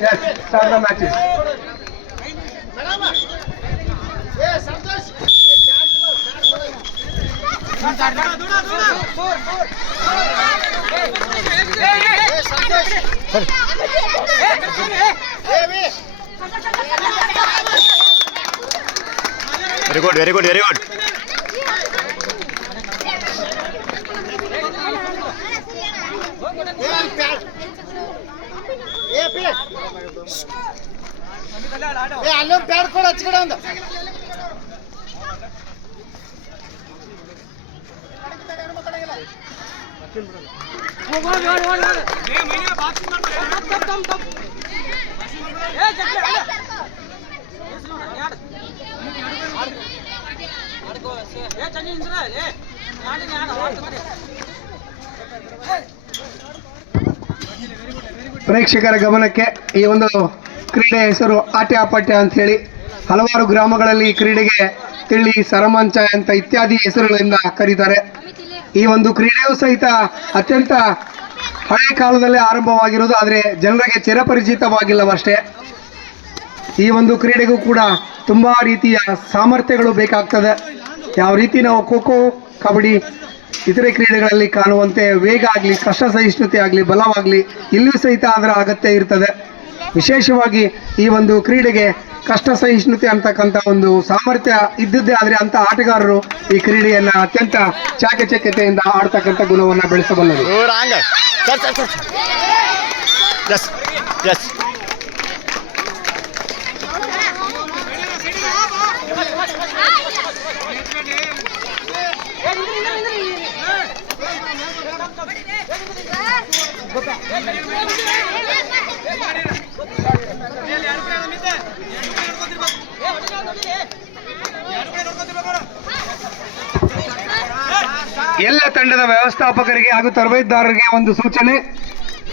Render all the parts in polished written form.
Yes, start the matches. Very good, very good, very good. ಅಲ್ಲೊಂದು pad ಕೊಡು ಹಚ್ಚ ಕಡೆ ಒಂದು ಪ್ರೇಕ್ಷಕರ ಗಮನಕ್ಕೆ ಈ ಒಂದು ಕ್ರೀಡೆ ಹೆಸರು ಆಟೆ ಅಪಾಟ್ಯ ಅಂತ ಹೇಳಿ ಹಲವಾರು ಗ್ರಾಮಗಳಲ್ಲಿ ಈ ಕ್ರೀಡೆಗೆ ತಿಳಿ ಸರಮಂಚ ಅಂತ ಇತ್ಯಾದಿ ಹೆಸರುಗಳಿಂದ ಕರೀತಾರೆ. ಈ ಒಂದು ಕ್ರೀಡೆಯೂ ಸಹಿತ ಅತ್ಯಂತ ಹಳೆ ಕಾಲದಲ್ಲೇ ಆರಂಭವಾಗಿರುವುದು, ಆದರೆ ಜನರಿಗೆ ಚಿರಪರಿಚಿತವಾಗಿಲ್ಲವಷ್ಟೇ. ಈ ಒಂದು ಕ್ರೀಡೆಗೂ ಕೂಡ ತುಂಬ ರೀತಿಯ ಸಾಮರ್ಥ್ಯಗಳು ಬೇಕಾಗ್ತದೆ. ಯಾವ ರೀತಿ ನಾವು ಖೋ ಖೋ, ಕಬಡ್ಡಿ, ಇತರೆ ಕ್ರೀಡೆಗಳಲ್ಲಿ ಕಾಣುವಂತೆ ವೇಗ ಆಗಲಿ, ಕಷ್ಟ ಸಹಿಷ್ಣುತೆ ಆಗಲಿ, ಬಲವಾಗಲಿ ಇಲ್ಲಿಯೂ ಸಹಿತ ಅದರ ಅಗತ್ಯ ಇರ್ತದೆ. ವಿಶೇಷವಾಗಿ ಈ ಒಂದು ಕ್ರೀಡೆಗೆ ಕಷ್ಟ ಸಹಿಷ್ಣುತೆ ಅಂತಕ್ಕಂಥ ಒಂದು ಸಾಮರ್ಥ್ಯ ಇದ್ದದ್ದೇ ಆದರೆ ಅಂಥ ಆಟಗಾರರು ಈ ಕ್ರೀಡೆಯನ್ನು ಅತ್ಯಂತ ಚಾಕಚಕ್ಯತೆಯಿಂದ ಆಡ್ತಕ್ಕಂಥ ಗುಣವನ್ನು ಬೆಳೆಸಬಲ್ಲರು. ಎಲ್ಲ ತಂಡದ ವ್ಯವಸ್ಥಾಪಕರಿಗೆ ಹಾಗೂ ತರಬೇತುದಾರರಿಗೆ ಒಂದು ಸೂಚನೆ: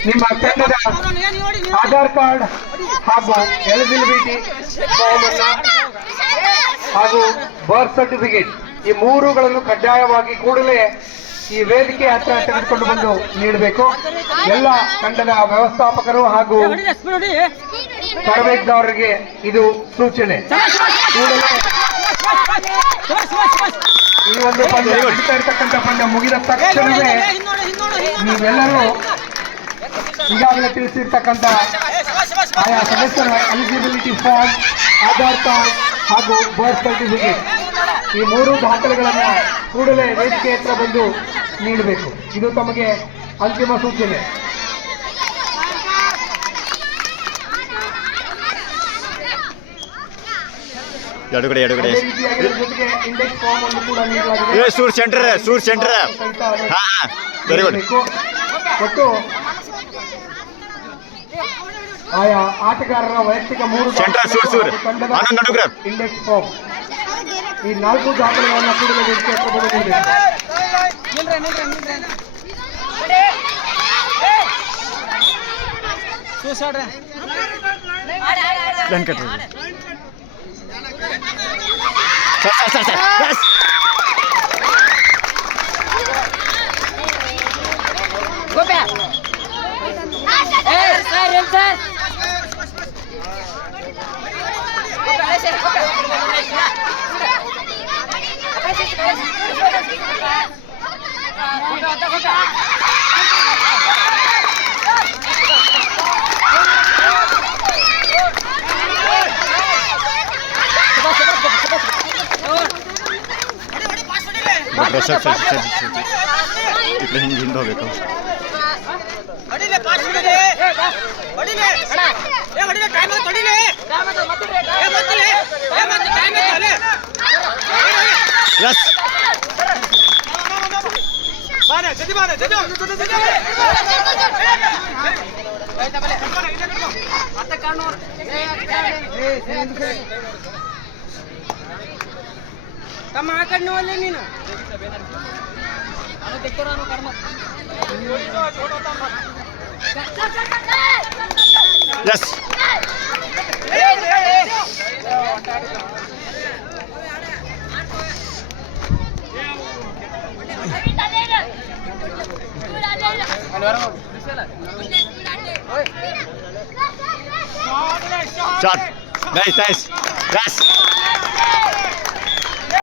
ನಿಮ್ಮ ತಂಡದ ಆಧಾರ್ ಕಾರ್ಡ್ ಹಾಗೂ ಎಲಿಜಿಬಿಲಿಟಿ ಫಾರ್ಮ್ ಹಾಗೂ ಬರ್ತ್ ಸರ್ಟಿಫಿಕೇಟ್ ಈ ಮೂರುಗಳನ್ನು ಕಡ್ಡಾಯವಾಗಿ ಕೂಡಲೇ ಈ ವೇದಿಕೆ ಹತ್ರ ತೆಗೆದುಕೊಂಡು ಬಂದು ನೀಡಬೇಕು. ಎಲ್ಲ ತಂಡದ ವ್ಯವಸ್ಥಾಪಕರು ಹಾಗೂ ತರಬೇತುದಾರರಿಗೆ ಇದು ಸೂಚನೆ. ಕೂಡಲೇ ಈ ಒಂದು ಪಂದ್ಯ ನಡೀತಾ ಇರ್ತಕ್ಕಂಥ ಪಂದ್ಯ ಮುಗಿದ ತಕ್ಷಣವೇ ನೀವೆಲ್ಲರೂ ಈಗಾಗಲೇ ತಿಳಿಸಿರ್ತಕ್ಕಂಥ ಆಯಾ ಸದಸ್ಯರ ಎಲಿಜಿಬಿಲಿಟಿ ಫಾರ್ಮ್, ಆಧಾರ್ ಕಾರ್ಡ್ ಹಾಗೂ ಬರ್ತ್ ಸರ್ಟಿಫಿಕೇಟ್ ಈ ಮೂರು ದಾಖಲೆಗಳನ್ನು ಕೂಡಲೇ ವೇದಿಕೆ ಹತ್ರ ಬಂದು ನೀಡಬೇಕು. ಇದು ತಮಗೆ ಅಂತಿಮ ಸೂಚನೆ. ಎಡಗಡೆ ಜೊತೆಗೆ ಇಂಡೆಕ್ಸ್ ಫಾರ್ಮ್ ಅನ್ನು ಕೂಡ ನೀಡಲಾಗಿದೆ. ಸೂರ್ ಸೆಂಟರ್ ವೆರಿ ಗುಡ್. ಒಟ್ಟು ಆಯಾ ಆಟಗಾರರ ವೈಯಕ್ತಿಕ ಮೂರು ಇಂಡೆಕ್ಸ್ ಫಾರ್ಮ್ ಈ ನಾಲ್ಕು ದಾಖಲೆಗಳನ್ನು ಕೂಡಲೇ ವೇದಿಕೆ ಹತ್ರ ಬಂದು ನೀಡಬೇಕು. ಇಟ್ಲ ಹಿಂದೆ ಹೋಗ್ಬೇಕು. ತಮ್ಮ ಆ ಕಡೆ ನೋಡಲಿ ನೀನು Yes. Short nice nice Yes